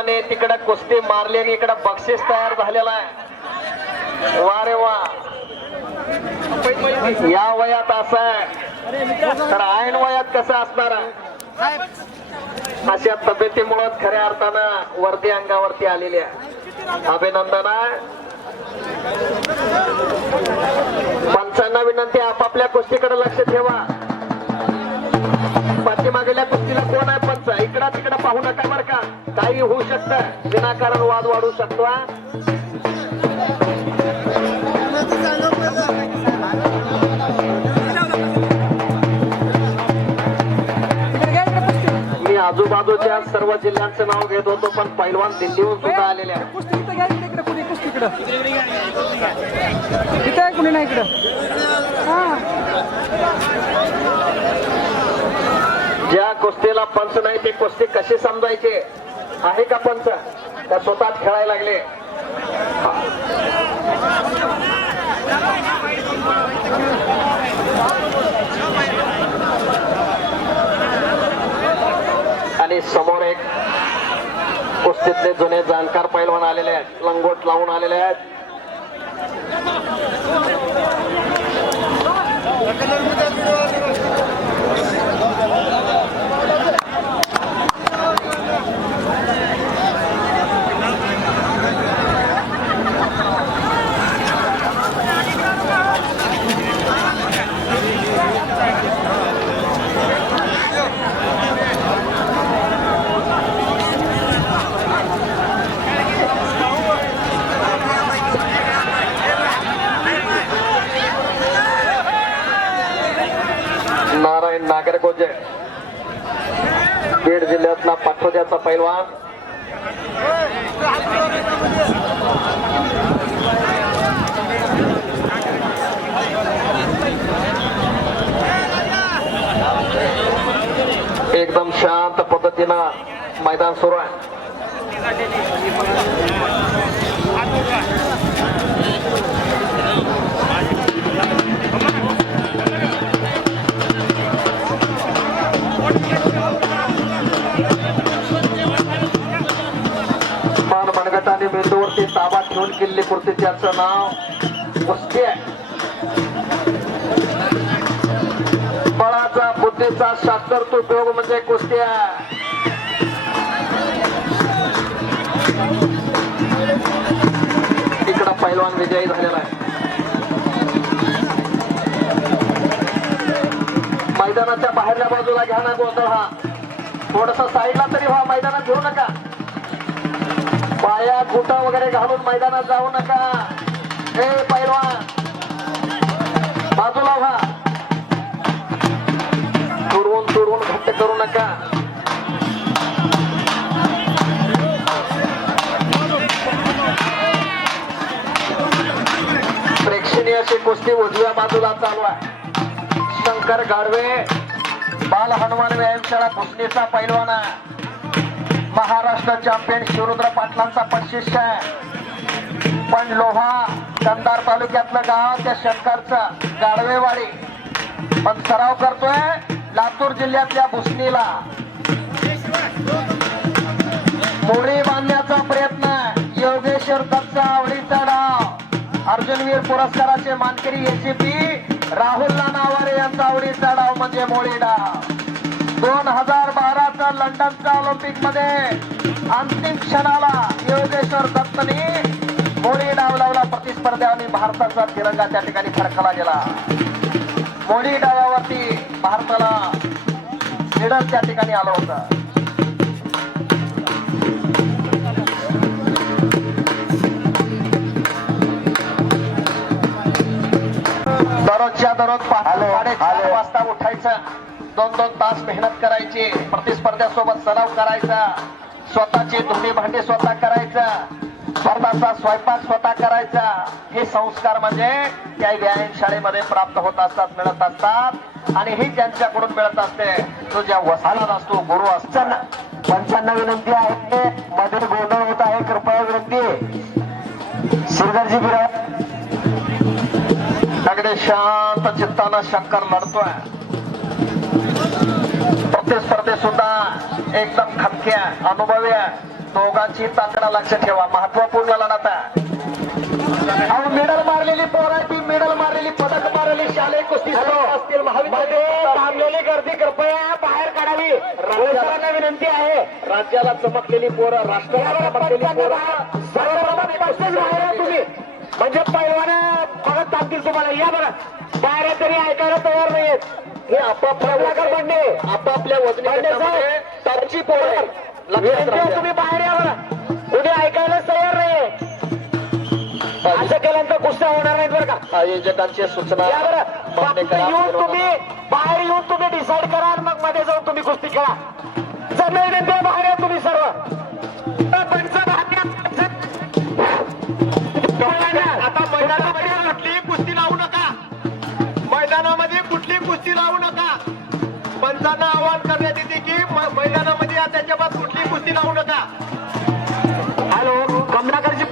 पैलवाने तिकडे कुस्ती मारली आणि इकडे बक्षीस तयार झालेला आहे. वा रे वा. या वयात असं तर ऐन वयात कसं असणार अशा तब्येतीमुळे खऱ्या अर्थानं वरती अंगावरती आलेली आहे. अभिनंदन पंचांना विनंती आपापल्या कुस्तीकडे लक्ष ठेवा. पाठीमागल्या कुस्तीला कोण आहे? पंच इकडा तिकडे पाहू नका बरं का. काही होऊ शकतं. विनाकारण वाद वाढू शकतो मी आजूबाजूच्या सर्व जिल्ह्यांचं नाव घेत होतो पण पैलवान दिल्लीहून सुद्धा आलेले आहे इकडे कुणी इकडं. नाही इकडं. ज्या कुस्तीला पंच नाही ते कुस्ती कशी समजायचे? आहे का पंच? त्या स्वतः खेळायला लागले. आणि समोर एक कुस्तीतले जुने जाणकार पैलवान आलेले आहेत लंगोट लावून आलेले आहेत. जिल्ह्यातला पैलवान. एकदम शांत पद्धतीनं मैदान सुरू आहे. मेंदूवरती ताबा ठेवून किल्ले कुर्ती त्याचं नाव वस्ती आहे. बळाचा बुद्धीचा शास्त्रत उपयोग म्हणजे कुस्ती आहे. इकडं पैलवान विजयी झालेला आहे. मैदानाच्या बाहेरल्या बाजूला घ्या ना गोंधळ हा. थोडस साईडला तरी व्हा मैदानात घेऊ नका. पाया कुटा वगैरे घालून मैदानात जाऊ नका. हे पैलवान बाजूला व्हा. तुडवून तुडवून घट्ट करू नका. प्रेक्षणीय अशी कुस्ती उजव्या बाजूला चालू आहे. शंकर गाडवे बाल हनुमान व्यायामशाळा कुस्तीचा पैलवान आहे. महाराष्ट्र चॅम्पियन शिवरुद्र पाटलांचा पण शिष्य आहे. पण लोहा कंधार तालुक्यातलं गाव त्या शंकरचं गाडवेवाडी. पण सराव करतोय लातूर जिल्ह्यातल्या भुसणीला. मोरी बांधण्याचा प्रयत्न योगेश्वर दत्तचा आवडीचा डाव. अर्जुनवीर पुरस्काराचे मानकरी एसीपी राहुल नावारे यांचा आवडीचा डाव म्हणजे मोळी डाव. दोन हजार बाराचा लंडनच्या ऑलिम्पिकमध्ये अंतिम क्षणाला योगेश्वर दत्तने मोडी डाव लावला. प्रतिस्पर्ध्याने भारताचा तिरंगा त्या ठिकाणी फडकला गेला. मोडी डावावरती भारताला निडस त्या ठिकाणी आलं होतं. दररोजच्या दररोज पहाटे साडेचार वाजता उठायचं. दोन दोन तास मेहनत करायची. प्रतिस्पर्ध्यासोबत सराव करायचा. स्वतःची धुणी भांडी स्वतः करायचं. स्वतःचा स्वयंपाक स्वतः करायचा. हे संस्कार म्हणजे त्या व्यायाम शाळेमध्ये प्राप्त होत असतात मिळत असतात. आणि हे ज्यांच्याकडून मिळत असते तो ज्या वसाला असतो गुरु असताना पंचांना विनंती आहे मध्ये गोंधळ होत आहे कृपया विनंती. श्रीधरजी बिराव अगदी शांत चित्तानं शंकर लढतोय. प्रतिस्पर्धे सुद्धा एकदम खमक्या अनुभवी आहे दोघांची ताकडा लक्ष ठेवा. महत्त्वपूर्ण लढत आहे. अहो मेडल मारलेली पोर आहे ती मेडल मारलेली पदक मारलेली शालेय कुस्ती असतील. महाविद्यालय थांबलेली गर्दी. कृपया बाहेर काढावी. राज्याला विनंती आहे. राज्याला चमकलेली पोरं राष्ट्राला चमकलेली पोरं. आहे तुम्ही. म्हणजे पैलवान बघत टाकतील तुम्हाला. या बरं बाहेर तरी ऐकायला तयार नाहीयेत. हे आपापल्या बंडे. आपापल्या वजनी तुम्ही बाहेर या बरं कुणी ऐकायलाच तयार नाही असं केल्यानंतर कुस्त्या होणार नाहीत बरं का. आयोजकांची सूचना या बरं. फक्त येऊन तुम्ही बाहेर येऊन तुम्ही डिसाईड करा मग मध्ये जाऊन तुम्ही कुस्ती खेळा. जमेल बाहेर या तुम्ही सर्व. पंचांना करण्यात येते की मैदानामध्ये या त्याच्या बाद कुठली कुस्ती लावू नका. हॅलो कमलाकरजी